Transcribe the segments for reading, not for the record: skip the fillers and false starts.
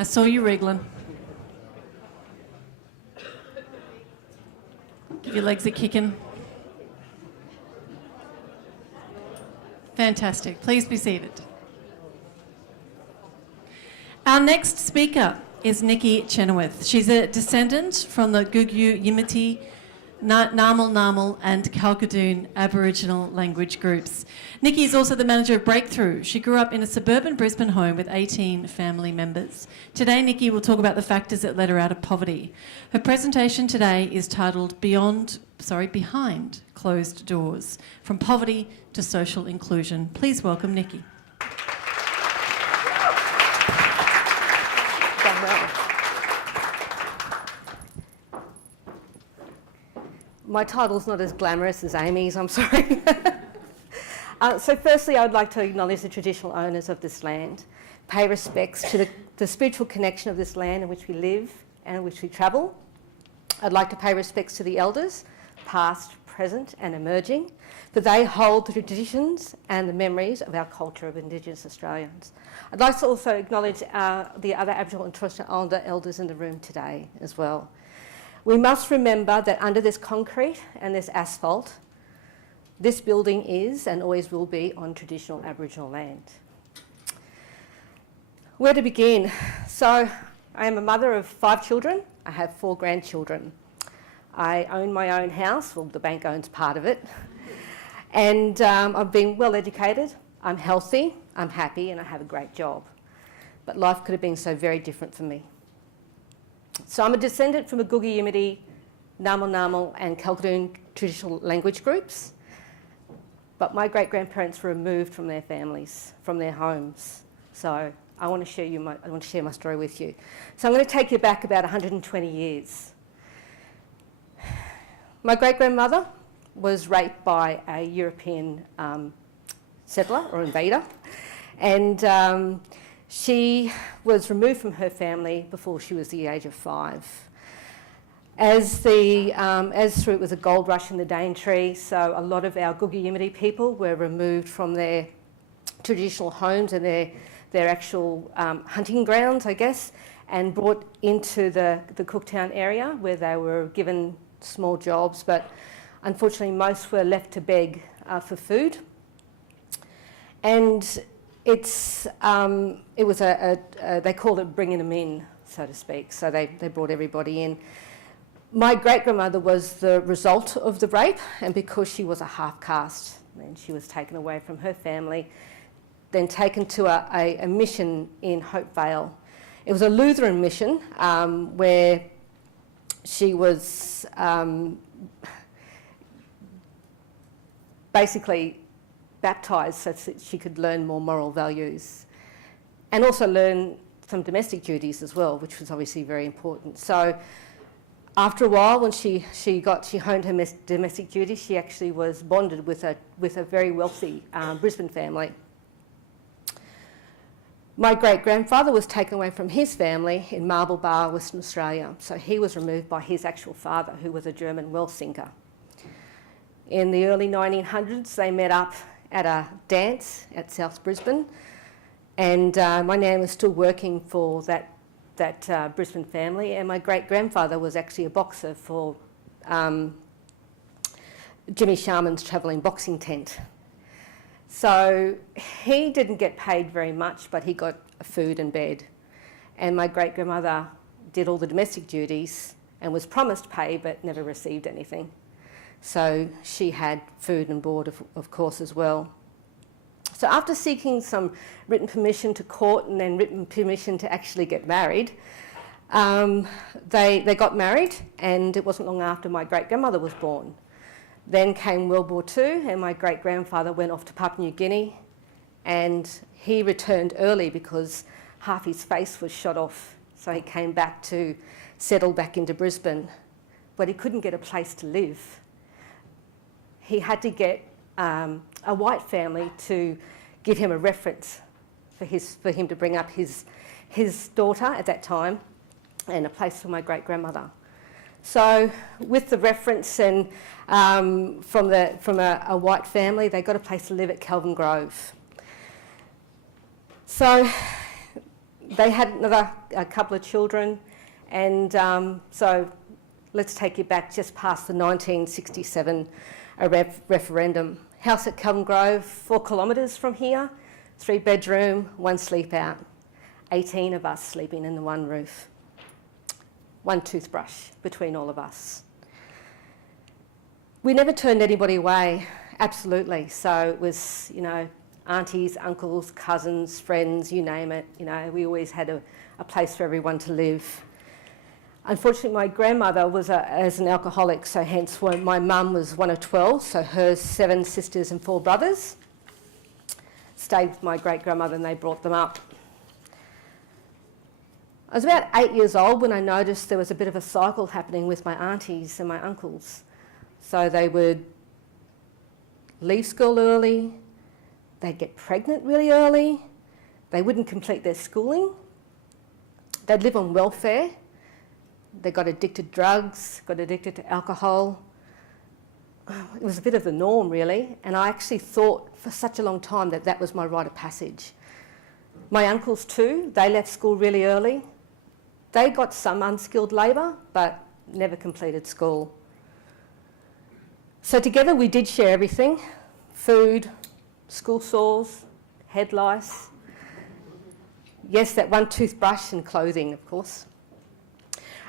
I saw you wriggling. Your legs are kicking. Fantastic. Please be seated. Our next speaker is Nikki Chenoweth. She's a descendant from the Gugu, Yimiti, Namal Namal and Kalkadoon Aboriginal language groups. Nikki is also the manager of Breakthrough. She grew up in a suburban Brisbane home with 18 family members. Today, Nikki will talk about the factors that led her out of poverty. Her presentation today is titled Behind Closed Doors, From Poverty to Social Inclusion. Please welcome Nikki. My title's not as glamorous as Amy's, I'm sorry. So firstly, I would like to acknowledge the traditional owners of this land, pay respects to the spiritual connection of this land in which we live and in which we travel. I'd like to pay respects to the elders, past, present and emerging, for they hold the traditions and the memories of our culture of Indigenous Australians. I'd like to also acknowledge the other Aboriginal and Torres Strait Islander elders in the room today as well. We must remember that under this concrete and this asphalt, this building is and always will be on traditional Aboriginal land. Where to begin? So, I am a mother of 5 children. I have 4 grandchildren. I own my own house, well, the bank owns part of it. And I've been well educated, I'm healthy, I'm happy, and I have a great job. But life could have been so very different for me. So I'm a descendant from the Gugu Yimiti, Namal Namal and Kalkadoon traditional language groups. But my great-grandparents were removed from their families, from their homes. So I want to share my story with you. So I'm going to take you back about 120 years. My great-grandmother was raped by a European settler or invader, and she was removed from her family before she was the age of 5. As it was a gold rush in the Daintree, so a lot of our Gugu Yimiti people were removed from their traditional homes and their actual hunting grounds, I guess, and brought into the Cooktown area where they were given small jobs, but unfortunately most were left to beg for food. And it was they called it bringing them in, so to speak. So they brought everybody in. My great-grandmother was the result of the rape, and because she was a half-caste, then she was taken away from her family, then taken to a mission in Hope Vale. It was a Lutheran mission where she was basically baptised so that she could learn more moral values and also learn some domestic duties as well, which was obviously very important. So after a while, when she honed her domestic duties, she actually was bonded with a very wealthy Brisbane family. My great-grandfather was taken away from his family in Marble Bar, Western Australia. So he was removed by his actual father, who was a German well sinker. In the early 1900s, they met up at a dance at South Brisbane, and my nan was still working for that Brisbane family, and my great-grandfather was actually a boxer for Jimmy Sharman's travelling boxing tent. So he didn't get paid very much, but he got food and bed. And my great-grandmother did all the domestic duties and was promised pay but never received anything. So she had food and board, of course, as well. So after seeking some written permission to court and then written permission to actually get married, they got married, and it wasn't long after my great-grandmother was born. Then came World War II, and my great-grandfather went off to Papua New Guinea, and he returned early because half his face was shot off. So he came back to settle back into Brisbane, but he couldn't get a place to live. He had to get a white family to give him a reference for him to bring up his daughter at that time, and a place for my great-grandmother. So with the reference and from a white family, they got a place to live at Kelvin Grove. So they had a couple of children, and so let's take you back just past the 1967 referendum. House at Kelvin Grove, 4 kilometres from here, 3-bedroom, 1 sleep out. 18 of us sleeping in the one roof. 1 toothbrush between all of us. We never turned anybody away, absolutely. So it was, you know, aunties, uncles, cousins, friends, you name it. You know, we always had a place for everyone to live. Unfortunately, my grandmother was as an alcoholic, so hence my mum was one of 12, so her 7 sisters and 4 brothers stayed with my great-grandmother and they brought them up. I was about 8 years old when I noticed there was a bit of a cycle happening with my aunties and my uncles. So they would leave school early, they'd get pregnant really early, they wouldn't complete their schooling, they'd live on welfare, they got addicted to drugs, got addicted to alcohol. It was a bit of the norm, really, and I actually thought for such a long time that that was my rite of passage. My uncles too, they left school really early. They got some unskilled labour, but never completed school. So together we did share everything: food, school sores, head lice. Yes, that 1 toothbrush and clothing, of course.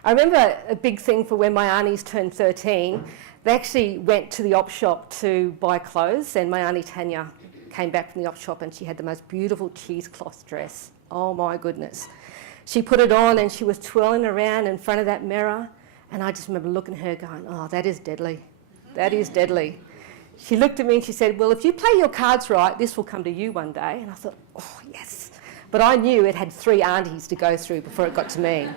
I remember a big thing for when my aunties turned 13, they actually went to the op shop to buy clothes, and my auntie Tanya came back from the op shop and she had the most beautiful cheesecloth dress. Oh my goodness. She put it on and she was twirling around in front of that mirror, and I just remember looking at her going, oh, that is deadly. That is deadly. She looked at me and she said, well, if you play your cards right, this will come to you one day. And I thought, oh, yes. But I knew it had 3 aunties to go through before it got to me.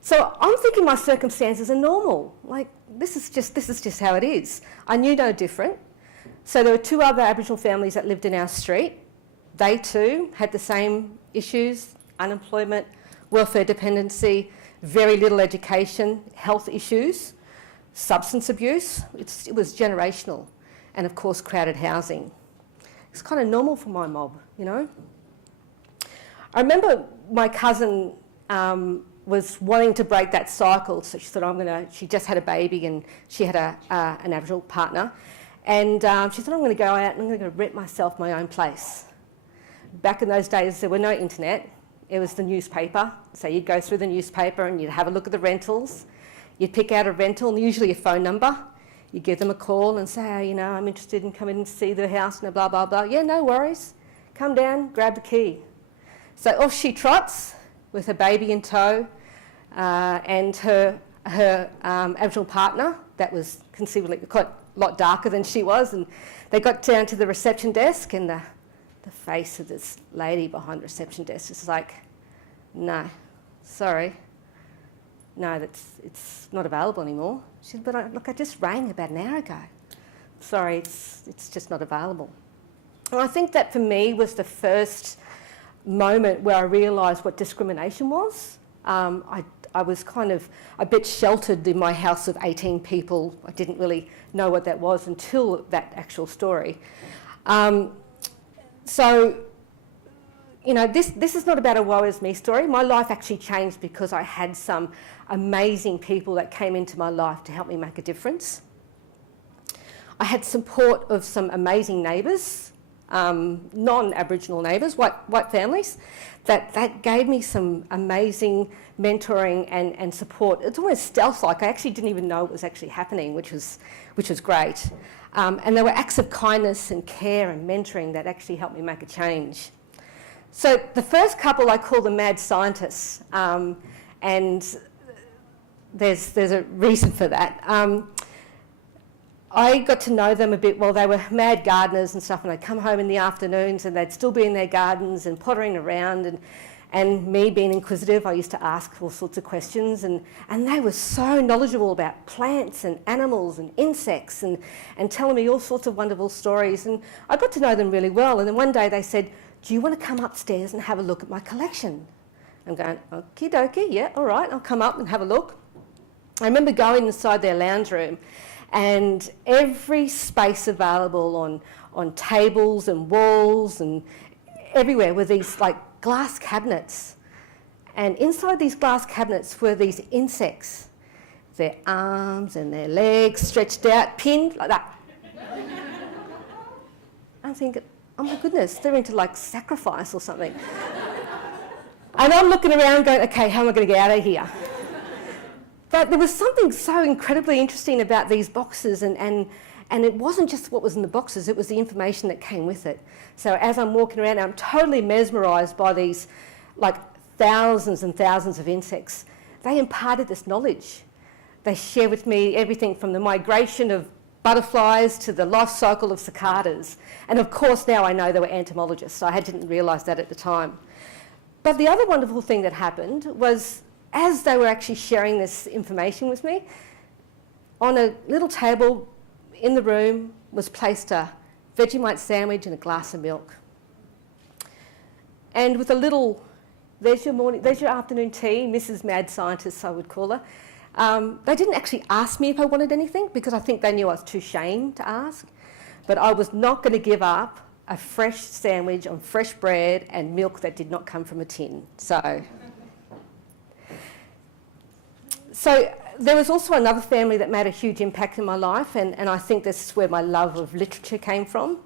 So I'm thinking my circumstances are normal. Like, this is just how it is. I knew no different. So there were 2 other Aboriginal families that lived in our street. They too had the same issues: unemployment, welfare dependency, very little education, health issues, substance abuse. It was generational. And of course, crowded housing. It's kind of normal for my mob, you know. I remember my cousin was wanting to break that cycle, so she thought, she just had a baby and she had an Aboriginal partner, and she thought, I'm going to go out and I'm going to rent myself my own place. Back in those days, there were no internet. It was the newspaper. So you'd go through the newspaper and you'd have a look at the rentals. You'd pick out a rental, and usually a phone number. You'd give them a call and say, oh, you know, I'm interested in coming and see the house and blah, blah, blah. Yeah, no worries. Come down, grab the key. So off she trots with her baby in tow, and her Aboriginal partner that was conceivably quite a lot darker than she was, and they got down to the reception desk, and the face of this lady behind the reception desk is like, no, sorry, no, it's not available anymore. She said, but I just rang about an hour ago. Sorry, it's just not available. And I think that for me was the first moment where I realised what discrimination was. I was kind of a bit sheltered in my house of 18 people. I didn't really know what that was until that actual story. So, you know, this is not about a woe is me story. My life actually changed because I had some amazing people that came into my life to help me make a difference. I had support of some amazing neighbours, non-Aboriginal neighbours, white families, that gave me some amazing mentoring and support. It's almost stealth-like. I actually didn't even know it was actually happening, which was great. And there were acts of kindness and care and mentoring that actually helped me make a change. So the first couple I call the mad scientists, and there's a reason for that. I got to know them a bit. Well, they were mad gardeners and stuff, and I'd come home in the afternoons and they'd still be in their gardens and pottering around, and me being inquisitive, I used to ask all sorts of questions, and they were so knowledgeable about plants and animals and insects and telling me all sorts of wonderful stories, and I got to know them really well. And then one day they said, do you want to come upstairs and have a look at my collection? I'm going, okie dokie, yeah, all right, I'll come up and have a look. I remember going inside their lounge room, and every space available on tables and walls and everywhere were these like glass cabinets. And inside these glass cabinets were these insects, their arms and their legs stretched out, pinned like that. I'm thinking, oh my goodness, they're into like sacrifice or something. And I'm looking around going, okay, how am I going to get out of here? But there was something so incredibly interesting about these boxes, and it wasn't just what was in the boxes, it was the information that came with it. So as I'm walking around, I'm totally mesmerised by these like thousands and thousands of insects. They imparted this knowledge. They share with me everything from the migration of butterflies to the life cycle of cicadas. And of course now I know they were entomologists, so I didn't realise that at the time. But the other wonderful thing that happened was, as they were actually sharing this information with me, on a little table in the room was placed a Vegemite sandwich and a glass of milk. And with a little, there's your afternoon tea, Mrs. Mad Scientist, I would call her. They didn't actually ask me if I wanted anything, because I think they knew I was too ashamed to ask. But I was not going to give up a fresh sandwich on fresh bread and milk that did not come from a tin. So there was also another family that made a huge impact in my life, and I think this is where my love of literature came from.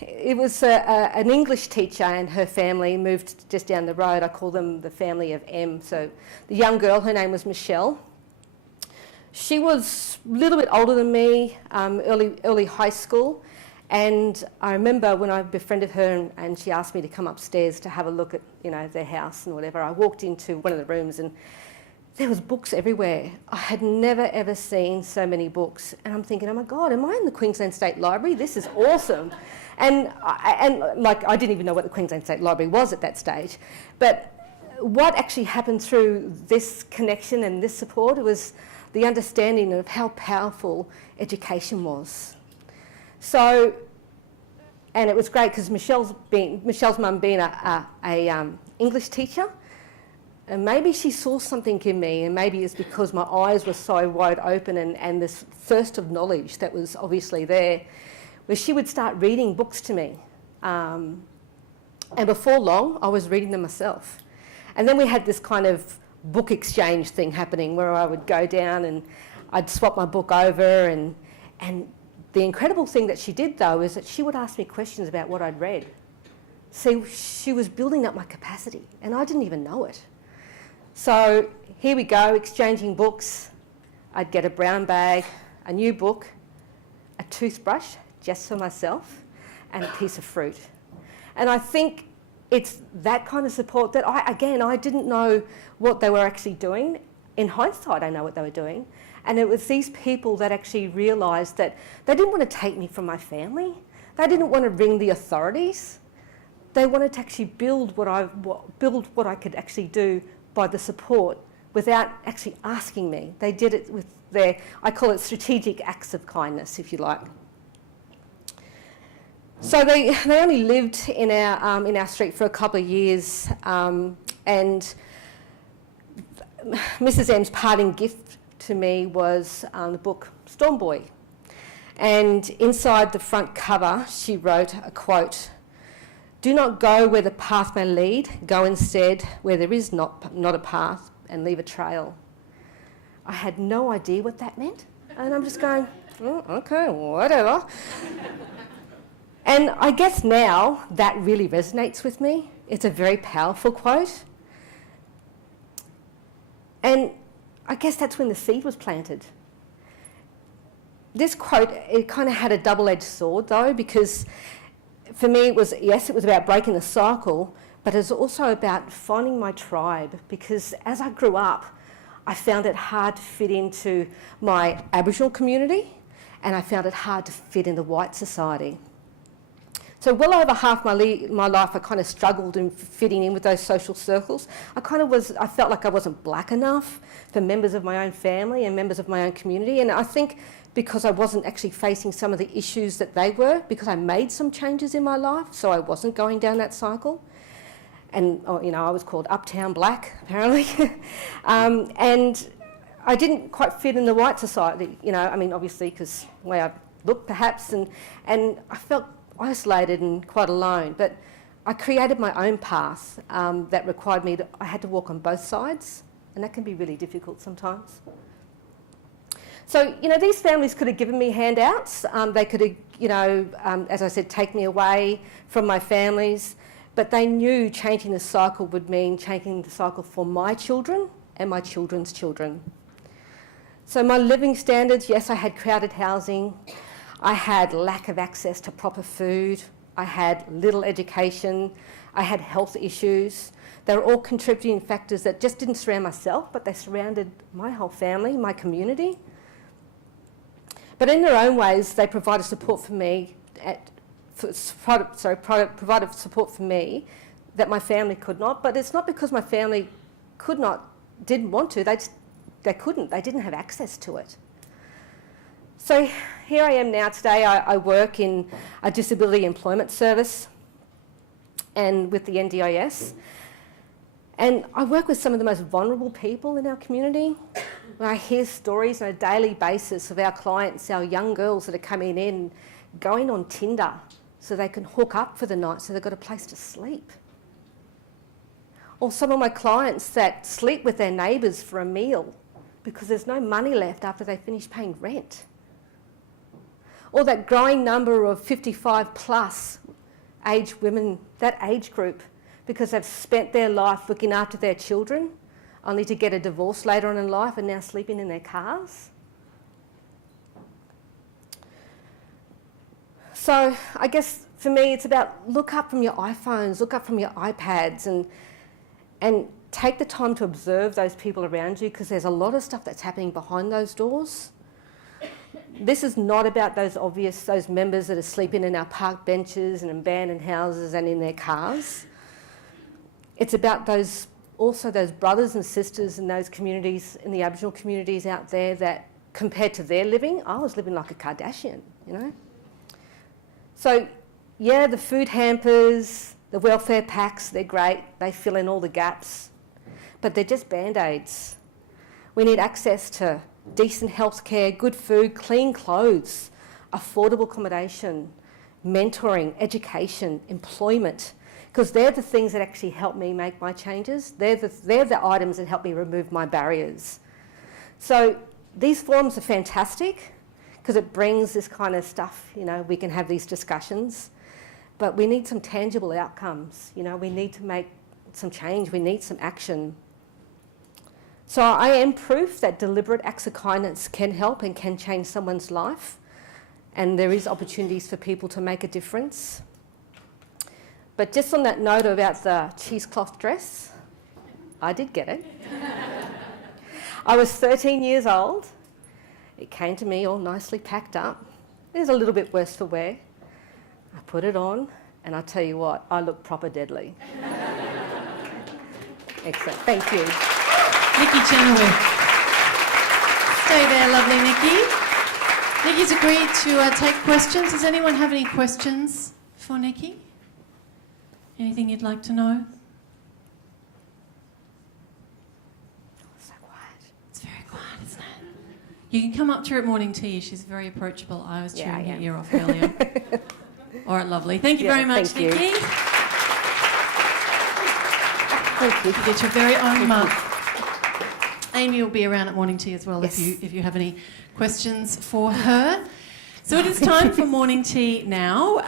It was an English teacher and her family moved just down the road. I call them the family of M. So the young girl, her name was Michelle. She was a little bit older than me, early high school. And I remember when I befriended her and she asked me to come upstairs to have a look at, their house and whatever. I walked into one of the rooms and there was books everywhere. I had never ever seen so many books. And I'm thinking, oh my God, am I in the Queensland State Library? This is awesome. And I didn't even know what the Queensland State Library was at that stage. But what actually happened through this connection and this support was the understanding of how powerful education was. So, and it was great because Michelle's mum being a English teacher, and maybe she saw something in me, and maybe it's because my eyes were so wide open and this thirst of knowledge that was obviously there, where she would start reading books to me. And before long, I was reading them myself. And then we had this kind of book exchange thing happening where I would go down and I'd swap my book over, and the incredible thing that she did, though, is that she would ask me questions about what I'd read. See, she was building up my capacity, and I didn't even know it. So here we go, exchanging books. I'd get a brown bag, a new book, a toothbrush, just for myself, and a piece of fruit. And I think it's that kind of support that I didn't know what they were actually doing. In hindsight, I know what they were doing. And it was these people that actually realised that they didn't want to take me from my family. They didn't want to ring the authorities. They wanted to actually build what I could actually do by the support without actually asking me. They did it with I call it strategic acts of kindness, if you like. So they only lived in our street for a couple of years, and Mrs. M's parting gift to me was the book Storm Boy. And inside the front cover, she wrote a quote: "Do not go where the path may lead, go instead where there is not a path, and leave a trail." I had no idea what that meant, and I'm just going, oh, okay, whatever. And I guess now that really resonates with me. It's a very powerful quote. And I guess that's when the seed was planted. This quote, it kind of had a double-edged sword though, because for me it was about breaking the cycle, but it was also about finding my tribe, because as I grew up, I found it hard to fit into my Aboriginal community, and I found it hard to fit in the white society. So well over half my life, I kind of struggled in fitting in with those social circles. I felt like I wasn't black enough for members of my own family and members of my own community. And I think because I wasn't actually facing some of the issues that they were, because I made some changes in my life, so I wasn't going down that cycle. And, I was called Uptown Black, apparently. And I didn't quite fit in the white society, obviously because the way I looked perhaps, and I felt isolated and quite alone. But I created my own path that required me I had to walk on both sides, and that can be really difficult sometimes. So, these families could have given me handouts. They could have, as I said, take me away from my families, but they knew changing the cycle would mean changing the cycle for my children and my children's children. So my living standards, yes, I had crowded housing. I had lack of access to proper food. I had little education. I had health issues. They were all contributing factors that just didn't surround myself, but they surrounded my whole family, my community. But in their own ways, they provided support for me, provided support for me that my family could not. But it's not because my family didn't want to. They couldn't. They didn't have access to it. So here I am now today. I work in a disability employment service and with the NDIS. And I work with some of the most vulnerable people in our community. I hear stories on a daily basis of our clients, our young girls that are coming in, going on Tinder so they can hook up for the night so they've got a place to sleep. Or some of my clients that sleep with their neighbours for a meal because there's no money left after they finish paying rent. Or that growing number of 55 plus age women, that age group, because they've spent their life looking after their children, only to get a divorce later on in life and now sleeping in their cars. So I guess for me it's about look up from your iPhones, look up from your iPads and take the time to observe those people around you, because there's a lot of stuff that's happening behind those doors. This is not about those members that are sleeping in our park benches and abandoned houses and in their cars. It's about those brothers and sisters in those communities, in the Aboriginal communities out there that, compared to their living, I was living like a Kardashian, So, yeah, the food hampers, the welfare packs, they're great. They fill in all the gaps. But they're just Band-Aids. We need access to decent healthcare, good food, clean clothes, affordable accommodation, mentoring, education, employment, because they're the things that actually help me make my changes. They're the items that help me remove my barriers. So these forums are fantastic because it brings this kind of stuff, we can have these discussions, but we need some tangible outcomes. We need to make some change, we need some action. So I am proof that deliberate acts of kindness can help and can change someone's life, and there is opportunities for people to make a difference. But just on that note about the cheesecloth dress, I did get it. I was 13 years old. It came to me all nicely packed up. It was a little bit worse for wear. I put it on, and I tell you what, I look proper deadly. Excellent. Thank you. Nicky Chenoweth. Stay there, lovely Nikki. Nikki's agreed to take questions. Does anyone have any questions for Nikki? Anything you'd like to know? So quiet. It's very quiet, isn't it? You can come up to her at morning tea. She's very approachable. I was chewing your ear off earlier. All right, lovely. Thank you very much, Nikki. Thank you. You get your very own mug. Amy will be around at morning tea as well, if you have any questions for her. So it is time for morning tea now.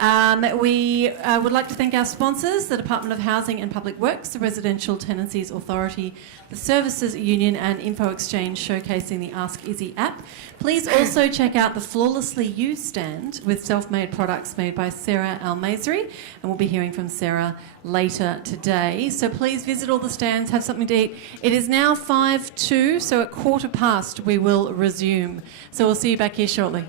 We would like to thank our sponsors, the Department of Housing and Public Works, the Residential Tenancies Authority, the Services Union and Info Exchange, showcasing the Ask Izzy app. Please also check out the Flawlessly You stand with self-made products made by Sarah Almazri, and we'll be hearing from Sarah later today. So please visit all the stands, have something to eat. It is now 5:02, so at 5:15 we will resume. So we'll see you back here shortly.